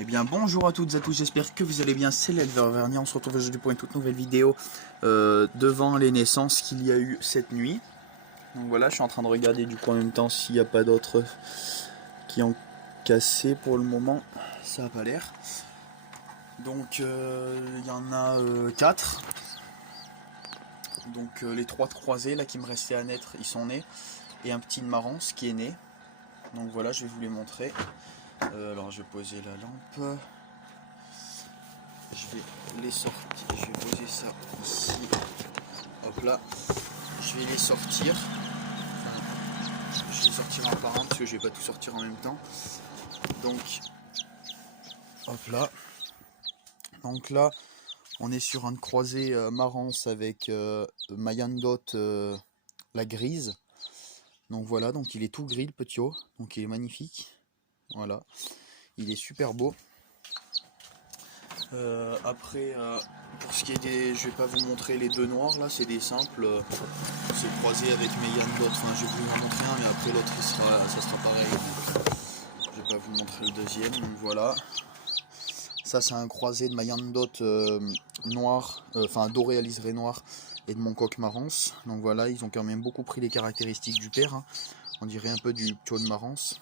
Eh bien bonjour à toutes et à tous, j'espère que vous allez bien, c'est l'éleveur Vernier, on se retrouve aujourd'hui pour une toute nouvelle vidéo devant les naissances qu'il y a eu cette nuit. Donc voilà, je suis en train de regarder du coup en même temps s'il n'y a pas d'autres qui ont cassé pour le moment, ça n'a pas l'air. Donc il y en a 4. Donc les 3 croisés là qui me restaient à naître, ils sont nés. Et un petit de marrance qui est né. Donc voilà, je vais vous les montrer. Alors je vais poser la lampe. Je vais les sortir, je vais poser ça ici, hop là, je vais les sortir, enfin, je vais les sortir un par un parce que je vais pas tout sortir en même temps, donc hop là, donc là on est sur un croisé marrance avec Mayandot la grise, donc voilà, donc il est tout gris le petit haut, donc il est magnifique, voilà, il est super beau. Après, pour ce qui est des... Je vais pas vous montrer les deux noirs, là, c'est des simples. C'est croisé avec Mayandot. Enfin, je vais vous en montrer un, mais après l'autre, ça sera pareil. Donc, je vais pas vous montrer le deuxième. Donc voilà. Ça, c'est un croisé de Mayandot noir, enfin doré à liseré noir, et de mon coq marrance. Donc voilà, ils ont quand même beaucoup pris les caractéristiques du père. Hein. On dirait un peu du pio de marrance.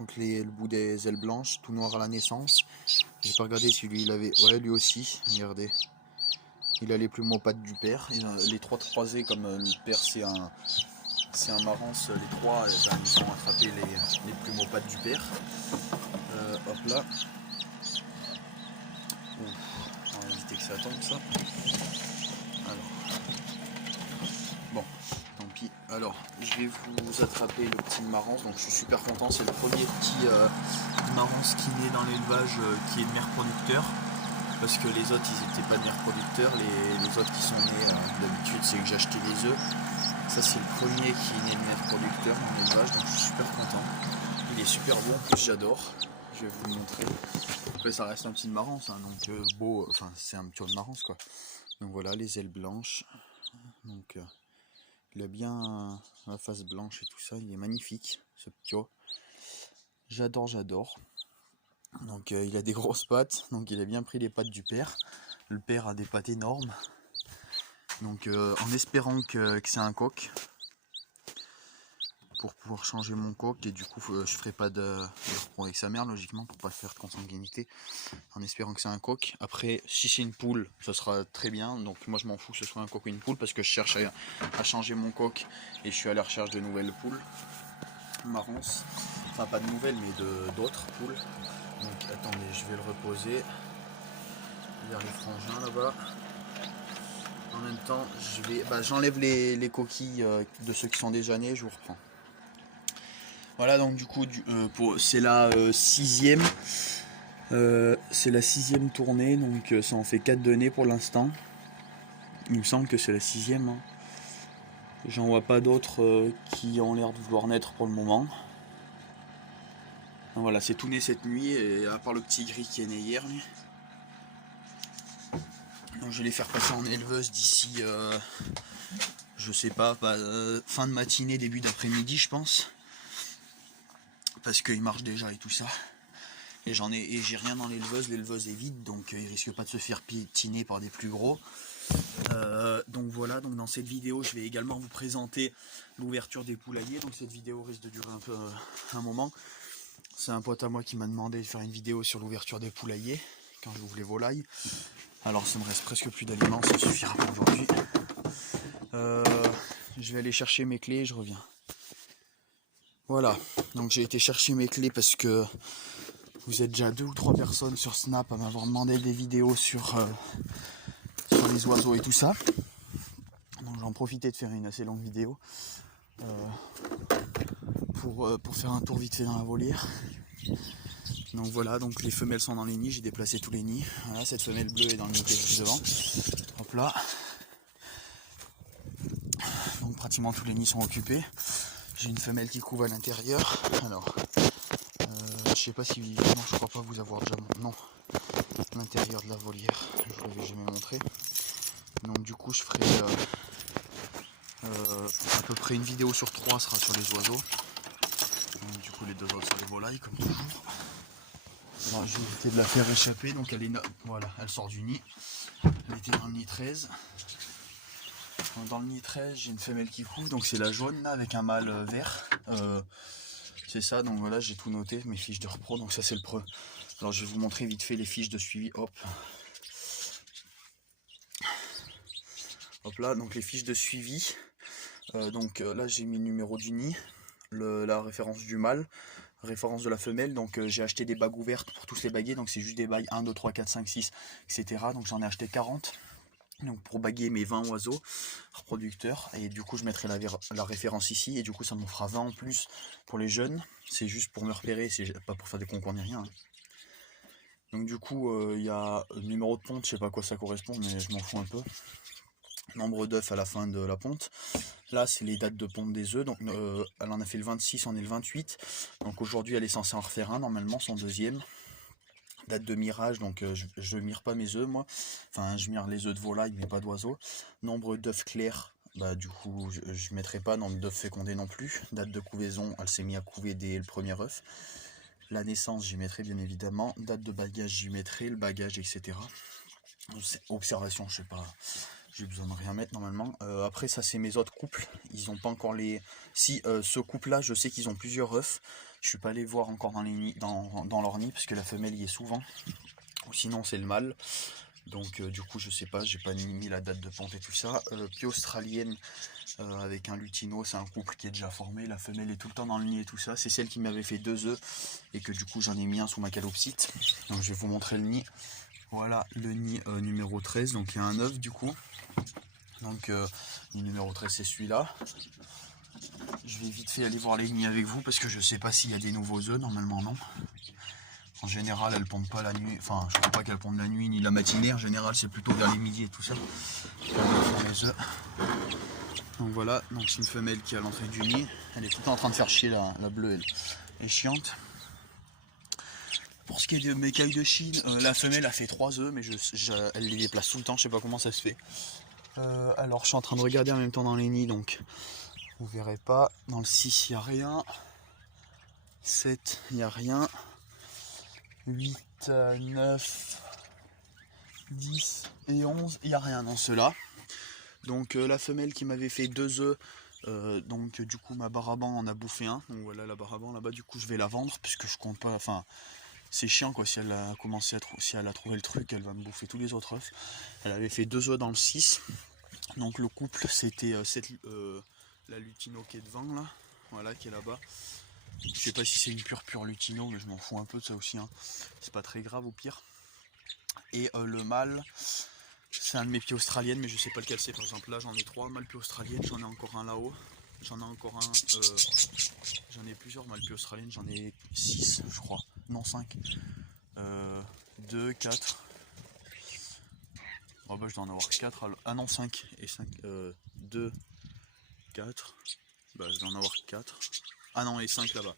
Donc le bout des ailes blanches, tout noir à la naissance. J'ai pas regardé si lui il avait. Ouais, lui aussi, regardez. Il a les plumes aux pattes du père. Les 3 croisés, comme le père c'est un marrance, les 3 ben, ils ont attrapé les plumes aux pattes du père. Hop là. Ouf, on va éviter que ça tombe ça. Alors. Bon, tant pis. Alors, je vais vous attraper le petit marrance. Donc je suis super content. C'est le premier petit marrance qui naît dans l'élevage qui est le mère producteur. Parce que les autres ils n'étaient pas de mère producteur, les autres qui sont nés d'habitude c'est que j'achetais les œufs. Ça c'est le premier qui est né de mère producteur dans l'élevage, donc je suis super content. Il est super beau, en plus j'adore, je vais vous le montrer. Après ça reste un petit de marrance, hein, donc beau, enfin c'est un petit de marrance quoi. Donc voilà les ailes blanches, donc il a bien la face blanche et tout ça, il est magnifique ce petit haut. J'adore. Donc il a des grosses pattes, donc il a bien pris les pattes du père. Le père a des pattes énormes. Donc en espérant que c'est un coq, pour pouvoir changer mon coq, et du coup je ferai pas de reprends avec sa mère logiquement pour pas faire de consanguinité. En espérant que c'est un coq. Après si c'est une poule, ça sera très bien. Donc moi je m'en fous que ce soit un coq ou une poule parce que je cherche à changer mon coq et je suis à la recherche de nouvelles poules. Marrance. Enfin pas de nouvelles mais d'autres poules. Donc attendez, je vais le reposer vers les frangins là-bas. En même temps, j'enlève les coquilles de ceux qui sont déjà nés, je vous reprends. Voilà, donc du coup, c'est la sixième. C'est la sixième tournée, donc ça en fait 4 de nés pour l'instant. Il me semble que c'est la sixième. Hein. J'en vois pas d'autres qui ont l'air de vouloir naître pour le moment. Donc voilà, c'est tout né cette nuit, et à part le petit gris qui est né hier. Donc je vais les faire passer en éleveuse d'ici, je sais pas, fin de matinée, début d'après-midi je pense. Parce qu'il marche déjà et tout ça. Et j'ai rien dans l'éleveuse est vide, donc il risque pas de se faire piétiner par des plus gros. Donc voilà, donc dans cette vidéo je vais également vous présenter l'ouverture des poulaillers. Donc cette vidéo risque de durer un moment. C'est un pote à moi qui m'a demandé de faire une vidéo sur l'ouverture des poulaillers quand j'ouvre les volailles. Alors ça me reste presque plus d'aliments, ça suffira pour aujourd'hui. Je vais aller chercher mes clés et je reviens. Voilà, donc j'ai été chercher mes clés parce que vous êtes déjà 2 ou 3 personnes sur Snap à m'avoir demandé des vidéos sur les oiseaux et tout ça. Donc j'en profitais de faire une assez longue vidéo pour faire un tour vite fait dans la volière. Donc voilà, donc les femelles sont dans les nids, j'ai déplacé tous les nids. Voilà, cette femelle bleue est dans le nid qui est juste devant. Hop là. Donc pratiquement tous les nids sont occupés. J'ai une femelle qui couve à l'intérieur. Alors, je sais pas si... Non, je crois pas vous avoir déjà... Non, l'intérieur de la volière, je vous l'avais jamais montré. Donc du coup je ferai à peu près une vidéo sur 3 sera sur les oiseaux. Donc, du coup les 2 autres sur les volailles comme toujours. Alors, j'ai évité de la faire échapper, donc elle est voilà, elle sort du nid. Elle était dans le nid 13. Dans le nid 13, j'ai une femelle qui couve, donc c'est la jaune là, avec un mâle vert. C'est ça, donc voilà, j'ai tout noté, mes fiches de repro, donc ça c'est le pre. Alors je vais vous montrer vite fait les fiches de suivi, hop. Hop là, donc les fiches de suivi. Là j'ai mis le numéro du nid, la référence du mâle, référence de la femelle, donc j'ai acheté des bagues ouvertes pour tous les baguets, donc c'est juste des bagues 1, 2, 3, 4, 5, 6, etc. Donc j'en ai acheté 40. Donc pour baguer mes 20 oiseaux reproducteurs, et du coup je mettrai la référence ici, et du coup ça m'en fera 20 en plus pour les jeunes. C'est juste pour me repérer, c'est pas pour faire des concours ni rien. Donc du coup il y a le numéro de ponte, je sais pas à quoi ça correspond, mais je m'en fous un peu. Nombre d'œufs à la fin de la ponte. Là c'est les dates de ponte des œufs, donc elle en a fait le 26, on est le 28. Donc aujourd'hui elle est censée en refaire un, normalement son deuxième. Date de mirage, donc je mire pas mes œufs moi, enfin je mire les œufs de volaille mais pas d'oiseaux. Nombre d'œufs clairs, bah du coup je mettrai pas, nombre d'œufs fécondés non plus. Date de couvaison, elle s'est mise à couver dès le premier œuf. La naissance j'y mettrai bien évidemment, date de bagage j'y mettrai, le bagage etc. Observation, je sais pas, j'ai besoin de rien mettre normalement. Après ça c'est mes autres couples, ils ont pas encore les... Si ce couple là je sais qu'ils ont plusieurs œufs. Je suis pas allé voir encore dans les nids, dans leur nid parce que la femelle y est souvent. Ou sinon c'est le mâle. Donc du coup je sais pas, j'ai pas mis la date de ponte et tout ça. Pie australienne avec un lutino, c'est un couple qui est déjà formé. La femelle est tout le temps dans le nid et tout ça. C'est celle qui m'avait fait 2 œufs et que du coup j'en ai mis un sous ma calopsite. Donc je vais vous montrer le nid. Voilà le nid numéro 13, donc il y a un œuf du coup. Donc le numéro 13 c'est celui-là. Je vais vite fait aller voir les nids avec vous parce que je sais pas s'il y a des nouveaux œufs, normalement non. En général elles pondent pas la nuit, enfin je crois pas qu'elles pondent la nuit ni la matinée, en général c'est plutôt vers les midis et tout ça. Les œufs. Donc voilà, donc c'est une femelle qui est à l'entrée du nid, elle est tout le temps en train de faire chier la bleue, elle est chiante. Pour ce qui est de mes cailles de Chine, la femelle a fait 3 œufs mais elle les déplace tout le temps, je sais pas comment ça se fait. Alors je suis en train de regarder en même temps dans les nids, donc vous verrez pas. Dans le 6 il n'y a rien, 7 il n'y a rien, 8, 9, 10 et 11 il n'y a rien dans ceux-là. Donc la femelle qui m'avait fait 2 œufs, donc du coup ma baraban en a bouffé un. Donc voilà la baraban là-bas, du coup je vais la vendre puisque je compte pas, enfin c'est chiant quoi, si elle a commencé à si elle a trouvé le truc, elle va me bouffer tous les autres œufs. Elle avait fait 2 œufs dans le 6. Donc le couple c'était la lutino qui est devant là, voilà, qui est là-bas. Je sais pas si c'est une pure lutino, mais je m'en fous un peu de ça aussi, hein. C'est pas très grave au pire. Et le mâle, c'est un de mes pieds australiennes, mais je sais pas lequel c'est. Par exemple là j'en ai 3 mâles pieds australiennes, j'en ai encore un là-haut. J'en ai encore un, j'en ai plusieurs mâles pieds australiennes, j'en ai 6 je crois, non 5. 2, 4. Oh bah je dois en avoir 4, ah non 5 et 5, 2, 4, bah je dois en avoir 4, ah non et 5 là-bas,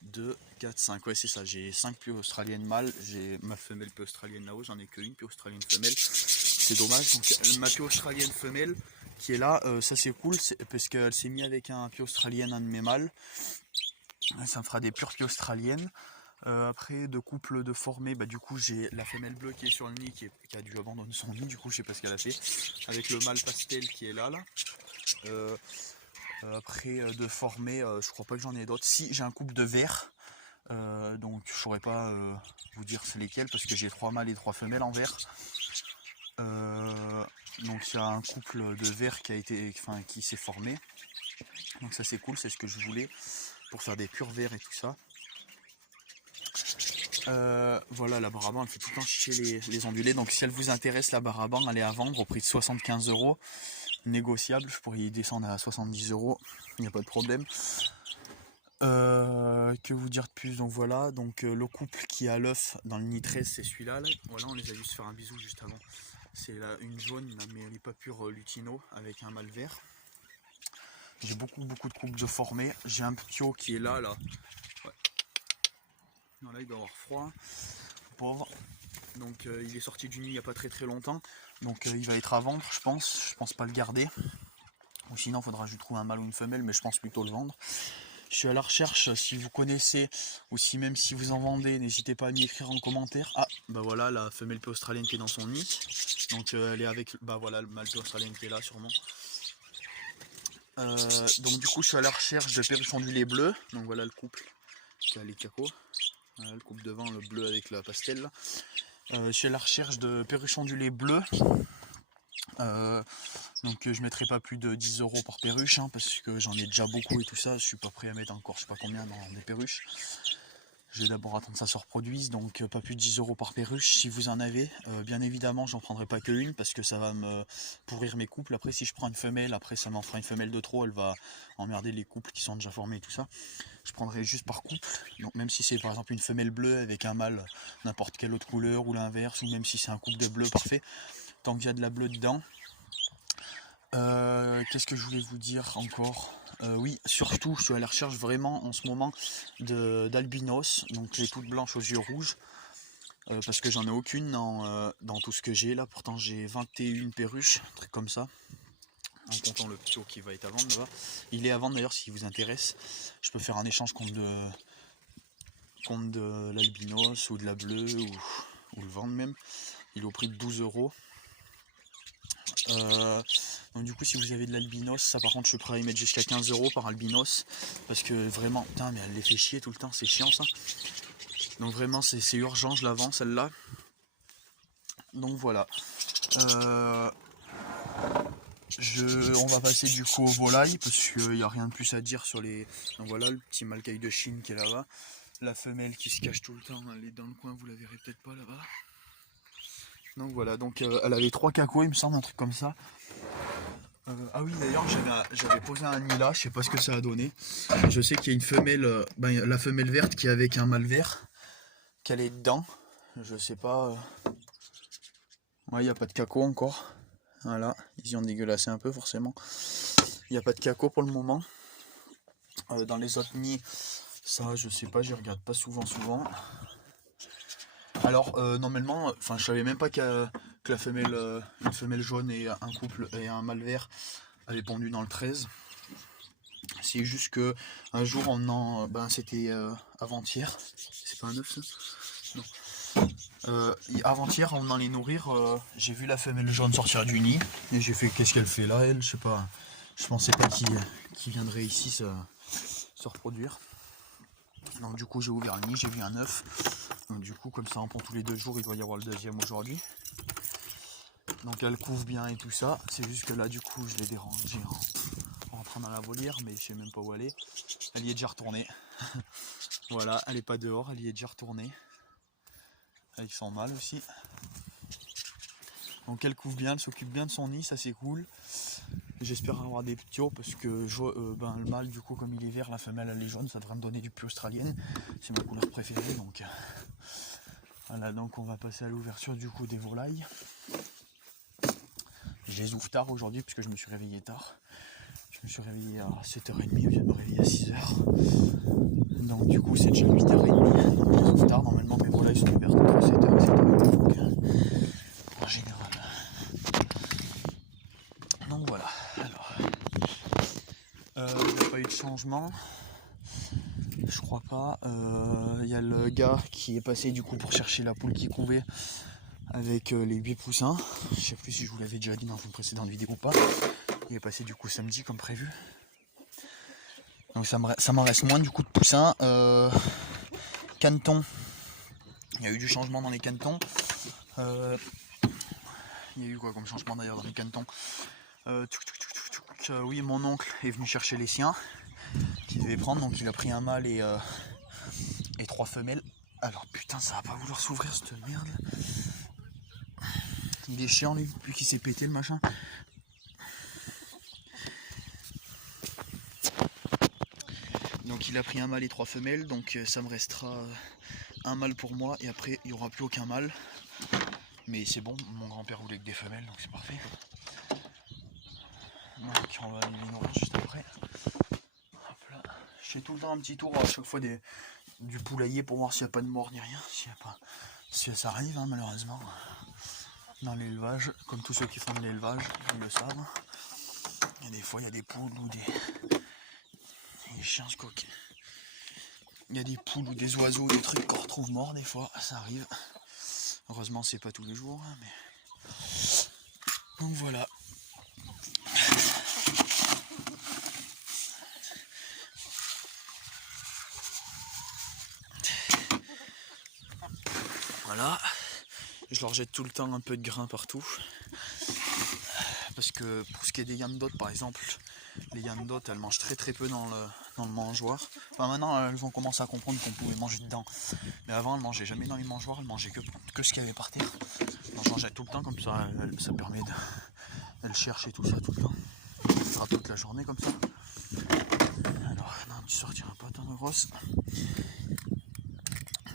2, 4, 5, ouais c'est ça, j'ai 5 pieds australiennes mâles, j'ai ma femelle pied australienne là-haut, j'en ai qu'une pied australienne femelle, c'est dommage. Donc ma pied australienne femelle qui est là, ça c'est cool, parce qu'elle s'est mise avec un pied australienne, un de mes mâles, ça me fera des pures pieds australiennes. Après de couple de formés, bah du coup j'ai la femelle bleue qui est sur le nid qui a dû abandonner son nid, du coup je sais pas ce qu'elle a fait, avec le mâle pastel qui est là. Après de formés, je crois pas que j'en ai d'autres. Si, j'ai un couple de vert, donc je saurais pas vous dire c'est lesquels parce que j'ai 3 mâles et 3 femelles en vert. Donc il y a un couple de vert qui s'est formé, donc ça c'est cool, c'est ce que je voulais pour faire des purs verts et tout ça. Voilà, la baraban elle fait tout le temps chier les ondulés, donc si elle vous intéresse la baraban, elle est à vendre au prix de 75 €, négociable, je pourrais y descendre à 70 €, il n'y a pas de problème. Que vous dire de plus, donc voilà, donc le couple qui a l'œuf dans le nid 13 c'est celui-là, là. Voilà, on les a vu se faire un bisou juste avant, c'est une jaune là, mais elle n'est pas pure lutino avec un mâle vert. J'ai beaucoup de couples de formés, j'ai un pio qui est là, ouais. Non, là il doit avoir froid, pauvre. Donc il est sorti du nid il n'y a pas très longtemps, donc il va être à vendre je pense pas le garder, ou sinon il faudra que je trouve un mâle ou une femelle, mais je pense plutôt le vendre. Je suis à la recherche, si vous connaissez, ou si même si vous en vendez, n'hésitez pas à m'y écrire en commentaire. Ah, bah voilà la femelle P australienne qui est dans son nid. Donc elle est avec, bah voilà le mâle P australienne qui est là sûrement. Donc du coup je suis à la recherche de perruches ondulées bleues. Donc voilà le couple qui a les cacos. Voilà le couple devant, le bleu avec la pastel. Je suis à la recherche de perruches ondulées bleues. Donc je mettrai pas plus de 10 € par perruche hein, parce que j'en ai déjà beaucoup et tout ça. Je suis pas prêt à mettre encore je sais pas combien dans des perruches. Je vais d'abord attendre que ça se reproduise, donc pas plus de 10 € par perruche si vous en avez. Bien évidemment, j'en prendrai pas que une parce que ça va me pourrir mes couples. Après, si je prends une femelle, après ça m'en fera une femelle de trop, elle va emmerder les couples qui sont déjà formés et tout ça. Je prendrai juste par couple. Donc même si c'est par exemple une femelle bleue avec un mâle n'importe quelle autre couleur ou l'inverse, ou même si c'est un couple de bleu parfait, tant qu'il y a de la bleue dedans. Qu'est-ce que je voulais vous dire encore? Oui, surtout, je suis à la recherche vraiment en ce moment d'albinos, donc les toutes blanches aux yeux rouges, parce que j'en ai aucune dans tout ce que j'ai là. Pourtant, j'ai 21 perruches, un truc comme ça, en comptant le pio qui va être à vendre là-bas. Il est à vendre d'ailleurs, si vous intéresse. Je peux faire un échange contre de l'albinos ou de la bleue ou le vendre même. Il est au prix de 12 €. Donc du coup si vous avez de l'albinos, ça par contre je suis prêt à y mettre jusqu'à 15 € par albinos. Parce que vraiment, putain mais elle les fait chier tout le temps, c'est chiant ça. Donc vraiment c'est urgent, je la vends celle-là. Donc voilà. On va passer du coup aux volailles parce qu'il n'y a rien de plus à dire sur les... Donc voilà le petit malcaille de Chine qui est là-bas. La femelle qui se cache tout le temps, elle est dans le coin, vous la verrez peut-être pas là-bas. Donc voilà, donc elle avait 3 cacos il me semble, un truc comme ça. Ah oui d'ailleurs j'avais posé un nid là, je sais pas ce que ça a donné. Je sais qu'il y a une femelle, la femelle verte qui est avec un mâle vert, qu'elle est dedans. Je sais pas. Ouais, il n'y a pas de caco encore. Voilà, ils y ont dégueulassé un peu forcément. Il n'y a pas de caco pour le moment. Dans les autres nids, ça je sais pas, j'y regarde pas souvent. Alors normalement, enfin je savais même pas que la femelle, une femelle jaune et un couple et un mâle vert avaient pondu dans le 13. C'est juste que un jour c'était avant-hier. C'est pas un œuf ça? Non. Avant-hier en venant les nourrir, j'ai vu la femelle jaune sortir du nid et j'ai fait qu'est-ce qu'elle fait là elle, je sais pas. Je pensais pas qu'il viendrait ici se reproduire. Donc du coup j'ai ouvert le nid, j'ai vu un œuf. Donc du coup comme ça en pond tous les 2 jours, il doit y avoir le deuxième aujourd'hui. Donc elle couvre bien et tout ça. C'est juste que là du coup je l'ai dérangée en rentrant dans la volière, mais je sais même pas où elle est. Elle y est déjà retournée. Voilà, elle est pas dehors, elle y est déjà retournée. Avec son mâle aussi. Donc elle couvre bien, elle s'occupe bien de son nid, ça c'est cool. J'espère avoir des ptios parce que le mâle du coup comme il est vert, la femelle elle est jaune, ça devrait me donner du pio australienne. C'est ma couleur préférée donc. Voilà, donc on va passer à l'ouverture du coup des volailles. Je les ouvre tard aujourd'hui puisque je me suis réveillé tard. Je me suis réveillé à 7h30 au lieu de me réveiller à 6h. Donc du coup c'est déjà 8h30. Donc je les ouvre tard, normalement mes volailles sont ouvertes entre 7h et 7h30. Donc en général. Donc voilà. Alors. Il n'y a pas eu de changement. Je crois pas. Il y a le gars qui est passé du coup pour chercher la poule qui couvait avec les 8 poussins. Je sais plus si je vous l'avais déjà dit dans une précédente vidéo ou pas. Il est passé du coup samedi comme prévu. Donc ça m'en reste moins du coup de poussins. Canetons. Il y a eu du changement dans les canetons. Il y a eu quoi comme changement d'ailleurs dans les canetons? Oui, mon oncle est venu chercher les siens qu'il devait prendre, donc il a pris un mâle et 3 femelles. Alors putain, ça va pas vouloir s'ouvrir cette merde. Il est chiant lui, depuis qu'il s'est pété le machin. Donc il a pris un mâle et 3 femelles, donc ça me restera un mâle pour moi et après il n'y aura plus aucun mâle. Mais c'est bon, mon grand-père voulait que des femelles, donc c'est parfait. Donc on va aller les nourrir juste après. Hop là. Je fais tout le temps un petit tour à chaque fois du poulailler pour voir s'il n'y a pas de mort ni rien. Si ça arrive hein, malheureusement. Dans l'élevage, comme tous ceux qui font de l'élevage, ils le savent. Il y a des fois il y a des poules ou des est chiant ce coq. Il y a des poules ou des oiseaux, des trucs qu'on retrouve morts des fois, ça arrive. Heureusement c'est pas tous les jours, hein, mais... Donc voilà. Voilà. Je leur jette tout le temps un peu de grain partout. Parce que pour ce qui est des yandotes par exemple, les yandotes elles mangent très peu dans le mangeoire. Enfin maintenant elles vont commencer à comprendre qu'on pouvait manger dedans. Mais avant elles mangeaient jamais dans les mangeoires, elles mangeaient que ce qu'il y avait par terre. Donc j'en jette tout le temps comme ça, ça permet de chercher tout ça tout le temps. Ça fera toute la journée comme ça. Alors non, tu sortiras pas tant de grosses.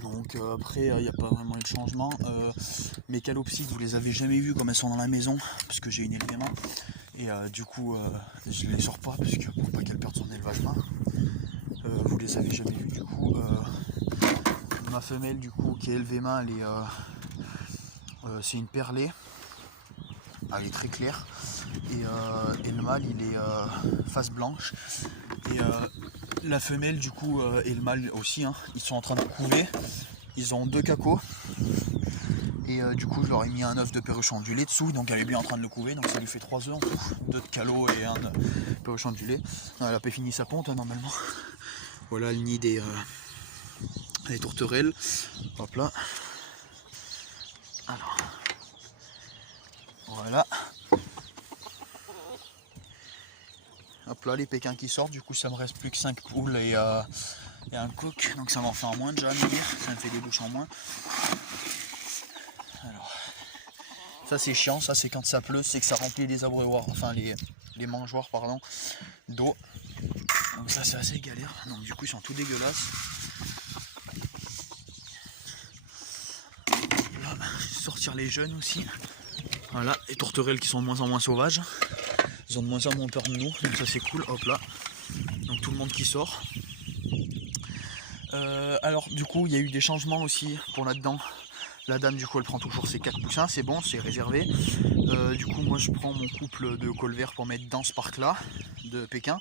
Donc après il n'y a pas vraiment eu de changement. Mes calopsites vous les avez jamais vues comme elles sont dans la maison parce que j'ai une élément. Et du coup je les sors pas parce que pour pas qu'elle perde son élevage là. Vous les avez jamais vues du coup. Ma femelle du coup qui est élevée main, c'est une perlée. Elle est très claire. Et le mâle il est face blanche. Et la femelle du coup et le mâle aussi, hein, ils sont en train de couver. Ils ont 2 cacots. Et du coup je leur ai mis un œuf de perruche ondulé dessous, donc elle est bien en train de le couver, donc ça lui fait 3 œufs en tout, 2 de calot et un de perruche ondulé. Elle a pas fini sa ponte hein, normalement. Voilà le nid des tourterelles. Hop là. Alors. Voilà. Hop là les pékins qui sortent, du coup ça me reste plus que 5 poules et un coq, donc ça m'en fait en moins déjà, ça me fait des bouches en moins. Alors, ça c'est chiant, ça c'est quand ça pleut, c'est que ça remplit les abreuvoirs, enfin les mangeoires pardon, d'eau. Donc ça c'est assez galère, donc du coup ils sont tout dégueulasses. Là, sortir les jeunes aussi. Voilà, les tourterelles qui sont de moins en moins sauvages. Ils ont de moins en moins peur de nous, donc ça c'est cool, hop là. Donc tout le monde qui sort. Alors du coup il y a eu des changements aussi pour là-dedans. La dame du coup elle prend toujours ses 4 poussins, c'est bon, c'est réservé. Du coup moi je prends mon couple de colverts pour mettre dans ce parc là de Pékin.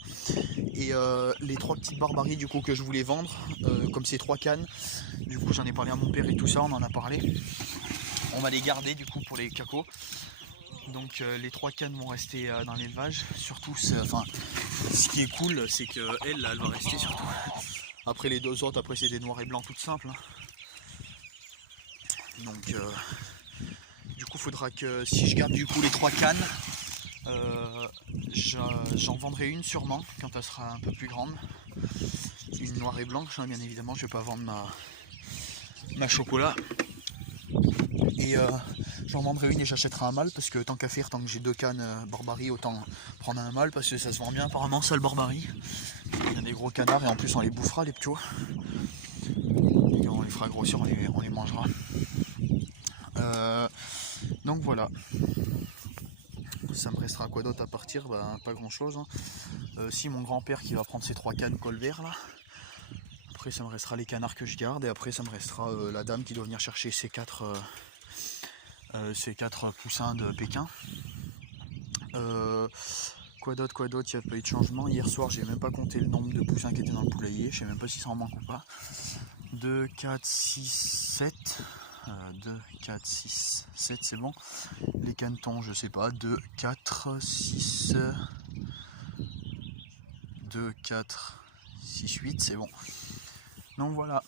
Et les 3 petites barbaries du coup que je voulais vendre, comme ces 3 cannes, du coup j'en ai parlé à mon père et tout ça, on en a parlé. On va les garder du coup pour les cacos. Donc les 3 cannes vont rester dans l'élevage. Surtout, ce qui est cool, c'est qu'elle, elle va rester surtout. Après les 2 autres, après c'est des noirs et blancs toutes simples. Hein. Donc du coup faudra que si je garde du coup les 3 cannes, j'en vendrai une sûrement quand elle sera un peu plus grande. Une noire et blanche, hein, bien évidemment, je vais pas vendre ma chocolat. Et j'en vendrai une et j'achèterai un mâle parce que tant qu'à faire, tant que j'ai 2 cannes barbarie, autant prendre un mâle parce que ça se vend bien apparemment ça le barbarie. Il y a des gros canards et en plus on les bouffera les ptios. Et on les fera grossir, on les mangera. Donc voilà. Ça me restera quoi d'autre à partir? Bah, pas grand chose. Hein. Si mon grand-père qui va prendre ses 3 cannes colverts là. Après ça me restera les canards que je garde et après ça me restera la dame qui doit venir chercher ses 4 poussins de Pékin. Quoi d'autre, il n'y a pas eu de changement. Hier soir j'ai même pas compté le nombre de poussins qui étaient dans le poulailler, je sais même pas si ça en manque ou pas. 2, 4, 6, 7. 2, 4, 6, 7 c'est bon. Les canetons je sais pas. 2, 4, 6, 2, 4, 6, 8 c'est bon. Donc voilà.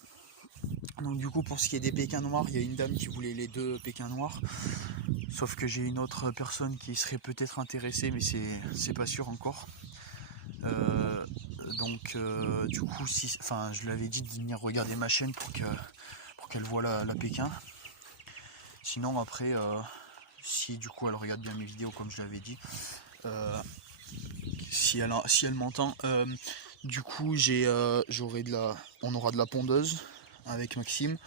Donc du coup pour ce qui est des pékins noirs, il y a une dame qui voulait les 2 pékins noirs. Sauf que j'ai une autre personne qui serait peut-être intéressée mais c'est pas sûr encore. Donc du coup je lui avais dit de venir regarder ma chaîne pour qu'elle voit la Pékin. Sinon après si du coup elle regarde bien mes vidéos comme je l'avais dit, si elle m'entend, du coup on aura de la pondeuse avec Maxime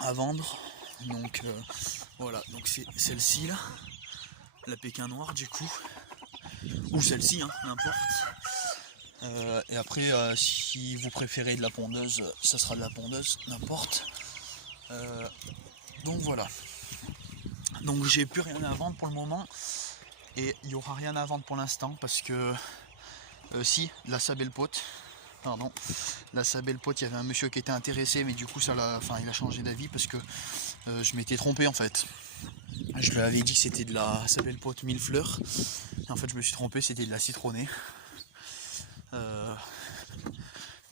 à vendre. Donc voilà, donc c'est celle-ci là, la Pékin noire du coup, ou celle-ci, hein, n'importe. Et après si vous préférez de la pondeuse, ça sera de la pondeuse, n'importe. Donc voilà. Donc j'ai plus rien à vendre pour le moment. Et il n'y aura rien à vendre pour l'instant parce que Si, la Sabelle Pote. Pardon, la Sabelle Pote, il y avait un monsieur qui était intéressé, mais du coup il a changé d'avis parce que je m'étais trompé en fait. Je lui avais dit que c'était de la Sabelle Pote 1000 fleurs, et en fait je me suis trompé, c'était de la citronnée.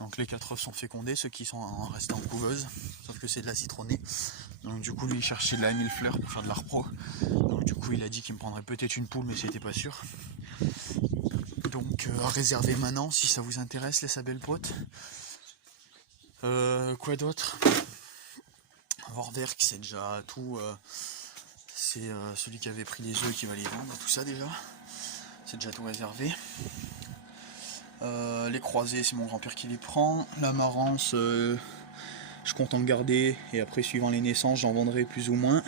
Donc les 4 œufs sont fécondés, ceux qui sont restés en couveuse, sauf que c'est de la citronnée. Donc du coup lui il cherchait de la 1000 fleurs pour faire de la repro. Donc du coup il a dit qu'il me prendrait peut-être une poule, mais c'était pas sûr. Donc à réserver maintenant si ça vous intéresse les Sabelle Pote. Quoi d'autre? Vorwerk, c'est déjà tout. C'est celui qui avait pris les œufs qui va les vendre, tout ça déjà. C'est déjà tout réservé. Les croisés, c'est mon grand-père qui les prend. L'amarance, je compte en garder et après, suivant les naissances, j'en vendrai plus ou moins.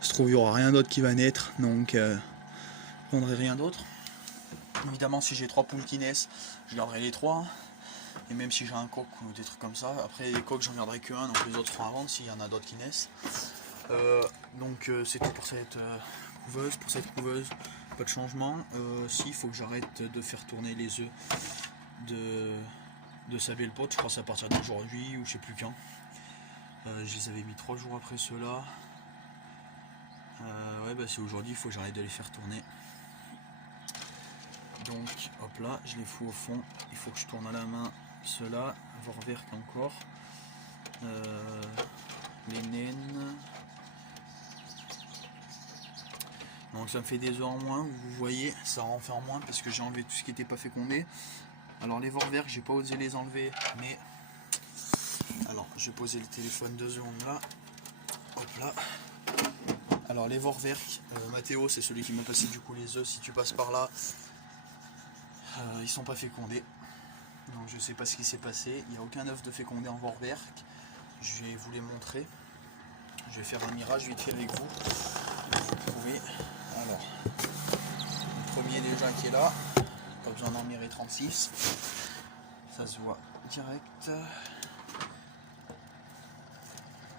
Se trouve, il n'y aura rien d'autre qui va naître, donc je vendrai rien d'autre. Évidemment, si j'ai 3 poules qui naissent, je garderai les 3. Et même si j'ai un coq ou des trucs comme ça, après les coqs, j'en garderai que un, donc les autres seront à vendre s'il y en a d'autres qui naissent. Donc c'est tout pour cette couveuse. Pour cette couveuse, pas de changement. Si, il faut que j'arrête de faire tourner les œufs de Sabelle Pote, je crois que c'est à partir d'aujourd'hui ou je sais plus quand. Je les avais mis 3 jours après ceux-là. Ouais, bah c'est aujourd'hui, il faut que j'arrête de les faire tourner. Donc hop là, je les fous au fond. Il faut que je tourne à la main ceux-là. Vorwerk encore. Les naines. Donc ça me fait des œufs en moins, vous voyez, ça en fait en moins parce que j'ai enlevé tout ce qui n'était pas fécondé. Alors les Vorwerk, j'ai pas osé les enlever, mais alors je vais poser le téléphone 2 secondes là. Hop là. Alors les Vorwerk, Mathéo c'est celui qui m'a passé du coup les œufs. Si tu passes par là, ils sont pas fécondés. Donc je sais pas ce qui s'est passé. Il n'y a aucun œuf de fécondé en Vorwerk. Je vais vous les montrer. Je vais faire un mirage vite fait avec vous. Vous pouvez. Alors, le premier déjà qui est là, pas besoin d'en mirer 36, ça se voit direct.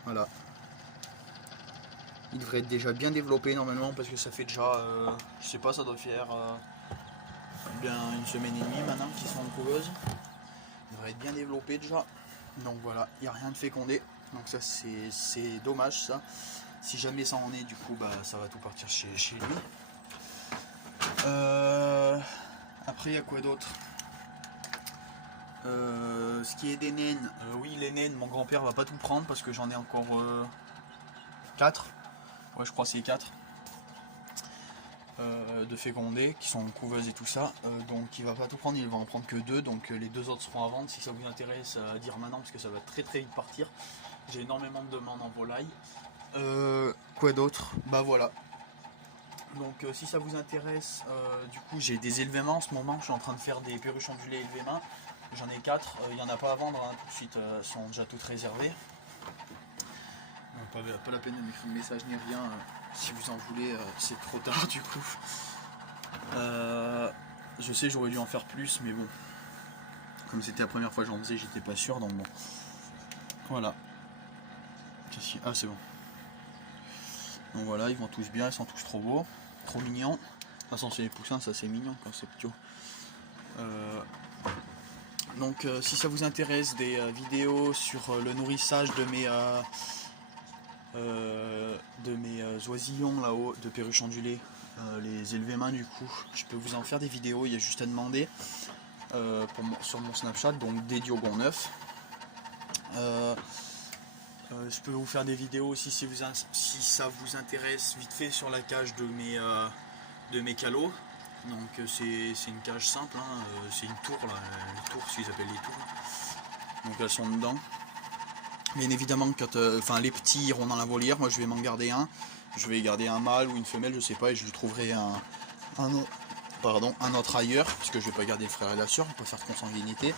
Voilà. Il devrait être déjà bien développé normalement parce que ça fait déjà, je sais pas, ça doit faire bien une semaine et demie maintenant qu'ils sont en couveuse. Il devrait être bien développé déjà. Donc voilà, il n'y a rien de fécondé. Donc ça c'est dommage ça. Si jamais ça en est, du coup, bah, ça va tout partir chez lui. Après, il y a quoi d'autre? Ce qui est des naines, oui, les naines, mon grand-père va pas tout prendre parce que j'en ai encore 4. Ouais, je crois que c'est 4 de fécondés qui sont couveuses et tout ça. Donc, il va pas tout prendre, il va en prendre que 2. Donc, les 2 autres seront à vendre. Si ça vous intéresse, à dire maintenant parce que ça va très très vite partir. J'ai énormément de demandes en volaille. Quoi d'autre? Bah voilà. Donc si ça vous intéresse, du coup j'ai des élevements en ce moment, je suis en train de faire des perruches ondulées élevées main. J'en ai 4, il n'y en a pas à vendre, hein, tout de suite, sont déjà toutes réservées. Pas la peine de m'écrire de message ni rien, si vous en voulez, c'est trop tard du coup. Je sais j'aurais dû en faire plus, mais bon, comme c'était la première fois que j'en faisais, j'étais pas sûr, donc bon. Voilà. Ah c'est bon. Donc voilà, ils vont tous bien, ils sont tous trop beaux, trop mignons. De toute façon, c'est les poussins, ça c'est mignon quand c'est petit. Donc si ça vous intéresse des vidéos sur le nourrissage de mes oisillons là-haut, de perruches ondulées, les élever main du coup, je peux vous en faire des vidéos, il y a juste à demander sur mon Snapchat, donc dédié au bon neuf. Je peux vous faire des vidéos aussi si ça vous intéresse vite fait sur la cage de mes calots. Donc c'est une cage simple, hein, c'est une tour là, une tour ce qu'ils appellent les tours. Donc elles sont dedans. Bien évidemment quand les petits iront dans la volière, moi je vais m'en garder un. Je vais garder un mâle ou une femelle, je sais pas, et je lui trouverai un autre ailleurs, parce que je vais pas garder le frère et la soeur, on peut faire de consanguinité.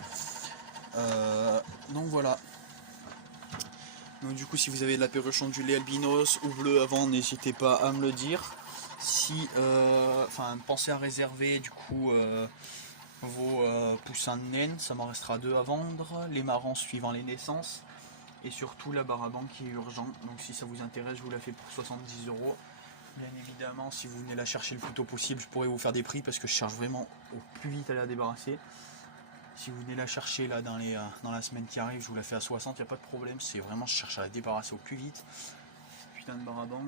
Donc voilà. Donc du coup si vous avez de la perruche ondulée albinos ou bleue avant, n'hésitez pas à me le dire. Si pensez à réserver du coup vos poussins de naine, ça m'en restera 2 à vendre, les marrants suivant les naissances et surtout la baraban qui est urgent. Donc si ça vous intéresse, je vous la fais pour 70 €. Bien évidemment, si vous venez la chercher le plus tôt possible, je pourrais vous faire des prix parce que je cherche vraiment au plus vite à la débarrasser. Si vous venez la chercher là dans la semaine qui arrive, je vous la fais à 60, il n'y a pas de problème. C'est vraiment, je cherche à la débarrasser au plus vite. Putain de baraban.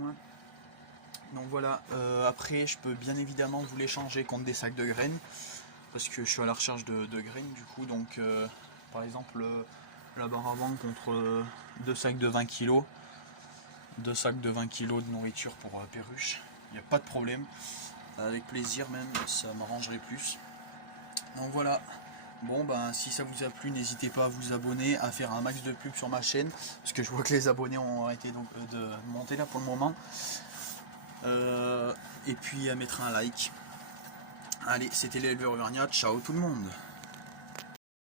Donc voilà, après je peux bien évidemment vous l'échanger contre des sacs de graines. Parce que je suis à la recherche de graines du coup. Donc par exemple, la baraban contre 2 sacs de 20 kg. 2 sacs de 20 kg de nourriture pour perruche. Il n'y a pas de problème. Avec plaisir même, ça m'arrangerait plus. Donc voilà. Bon ben si ça vous a plu, n'hésitez pas à vous abonner, à faire un max de pub sur ma chaîne. Parce que je vois que les abonnés ont arrêté donc, de monter là pour le moment. Et puis à mettre un like. Allez, c'était l'éleveur Auvergnat. Ciao tout le monde.